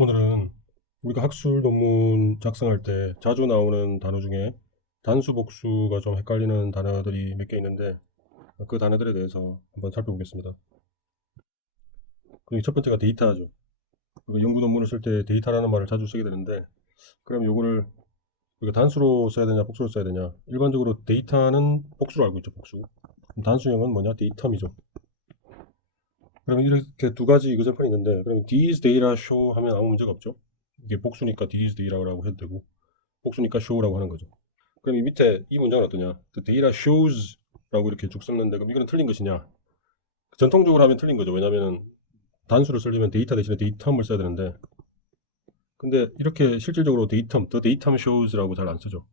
오늘은 우리가 학술 논문 작성할 때 자주 나오는 단어 중에 단수, 복수가 좀 헷갈리는 단어들이 몇 개 있는데 그 단어들에 대해서 한번 살펴보겠습니다. 그리고 첫 번째가 데이터죠. 우리가 연구 논문을 쓸 때 데이터라는 말을 자주 쓰게 되는데, 그럼 요거를 우리가 단수로 써야 되냐 복수로 써야 되냐. 일반적으로 데이터는 복수로 알고 있죠. 복수. 단수형은 뭐냐, 데이텀이죠. 그럼 이렇게 두 가지 이그젠플이 있는데, 그럼 these data show 하면 아무 문제가 없죠. 이게 복수니까 these data라고 해도 되고, 복수니까 show라고 하는 거죠. 그럼 이 밑에 이 문장은 어떠냐? The data shows라고 이렇게 쭉 썼는데, 그럼 이거는 틀린 것이냐? 전통적으로 하면 틀린 거죠. 왜냐면은 단수를 쓰려면 데이터 대신에 데이텀을 써야 되는데, 근데 이렇게 실질적으로 데이텀, the datum shows라고 잘 안 쓰죠.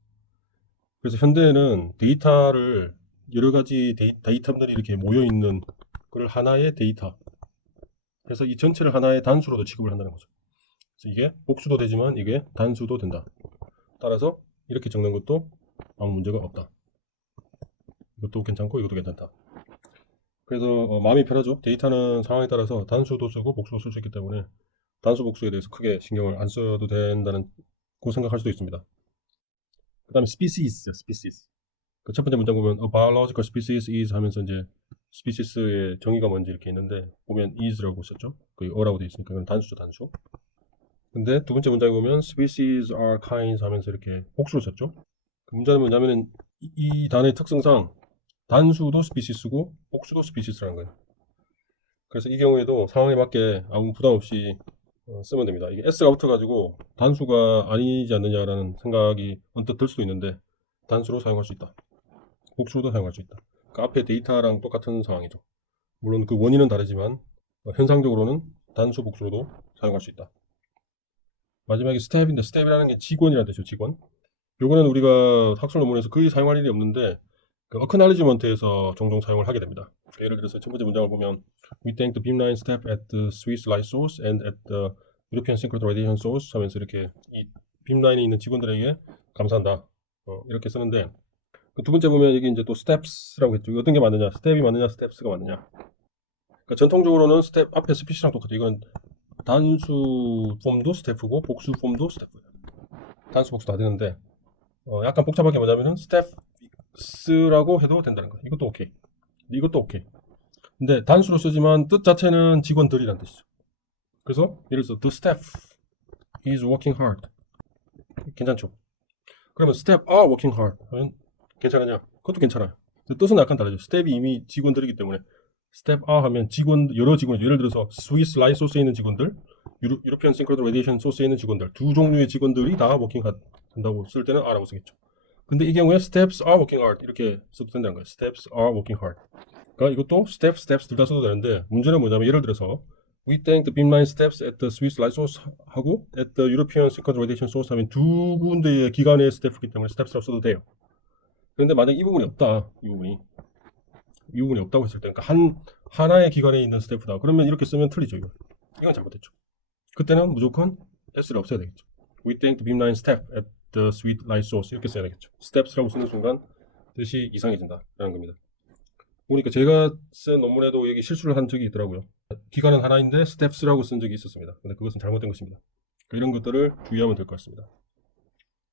그래서 현대에는 데이터를 여러 가지 데이텀들이 이렇게 모여 있는 그걸 하나의 데이터. 그래서 이 전체를 하나의 단수로도 취급을 한다는 거죠. 그래서 이게 복수도 되지만 이게 단수도 된다. 따라서 이렇게 적는 것도 아무 문제가 없다. 이것도 괜찮고 이것도 괜찮다. 그래서 마음이 편하죠. 데이터는 상황에 따라서 단수도 쓰고 복수도 쓸 수 있기 때문에 단수 복수에 대해서 크게 신경을 안 써도 된다는 고 생각할 수도 있습니다. 그 다음에 species. 그 첫 번째 문장 보면 a biological species is 하면서 이제 species의 정의가 뭔지 이렇게 있는데, 보면 is라고 썼죠. 그 어라고 되어 있으니까 이건 단수죠, 단수. 근데 두 번째 문장에 보면 species are kinds 하면서 이렇게 복수를 썼죠. 그 문제는 뭐냐면은 이 단어의 특성상 단수도 species고 복수도 species라는 거예요. 그래서 이 경우에도 상황에 맞게 아무 부담 없이 쓰면 됩니다. 이게 s가 붙어가지고 단수가 아니지 않느냐라는 생각이 언뜻 들 수도 있는데, 단수로 사용할 수 있다. 복수로도 사용할 수 있다. 그 앞에 데이터랑 똑같은 상황이죠. 물론 그 원인은 다르지만 현상적으로는 단수, 복수로도 사용할 수 있다. 마지막에 스텝인데, 스텝이라는 게 직원이라는 뜻이죠. 직원. 요거는 우리가 학술 논문에서 거의 사용할 일이 없는데 그 acknowledgement에서 종종 사용을 하게 됩니다. 예를 들어서 첫 번째 문장을 보면 We thank the beamline staff at the Swiss light source and at the European synchronous radiation source 하면서 이렇게 이 빔라인에 있는 직원들에게 감사한다. 이렇게 쓰는데, 그 두 번째 보면 여기 이제 또 steps라고 했죠. 어떤 게 맞느냐, 스텝이 맞느냐, steps가 맞느냐. 그러니까 전통적으로는 스텝 앞에 스피치랑 똑같죠. 이건 단수 폼도 스태프고 복수 폼도 스태프예요. 단수 복수 다 되는데 약간 복잡한 게 뭐냐면은 스태프스라고 해도 된다는 거예요. 이것도 오케이. 이것도 오케이. 근데 단수로 쓰지만 뜻 자체는 직원들이란 뜻이죠. 그래서 예를 들어서 the staff is working hard. 괜찮죠? 그러면 staff are working hard 하면 괜찮으냐? 그것도 괜찮아요. 뜻은 약간 다르죠. 스텝이 이미 직원들이기 때문에 스텝 A 하면 직원, 여러 직원, 예를 들어서 스위스 라이트 소스에 있는 직원들, 유로피안 싱크로드 레디에이션 소스에 있는 직원들, 두 종류의 직원들이 다 워킹 한다고 쓸 때는 R라고 쓰겠죠. 근데 이 경우에 steps are working hard 이렇게 써도 된다는 거예요. steps are working hard. 그러니까 이것도 steps 둘 다 써도 되는데, 문제는 뭐냐면 예를 들어서 We thank the beamline steps at the Swiss light source 하고 at the European 싱크로드 레디에이션 소스 하면 두 군데의 기관의 스태프이기 때문에 steps라고 써도 돼요. 그런데 만약 이 부분이 없다, 이 부분이 없다고 했을 때, 그러니까 하나의 기관에 있는 스태프다. 그러면 이렇게 쓰면 틀리죠. 이건 잘못됐죠. 그때는 무조건 s를 없애야 되겠죠. We thank the beamline staff at the sweet light source 이렇게 써야 되겠죠. steps라고 쓰는 순간 뜻이 이상해진다라는 겁니다. 보니까 제가 쓴 논문에도 여기 실수를 한 적이 있더라고요. 기관은 하나인데 steps라고 쓴 적이 있었습니다. 근데 그것은 잘못된 것입니다. 이런 것들을 주의하면 될 것 같습니다.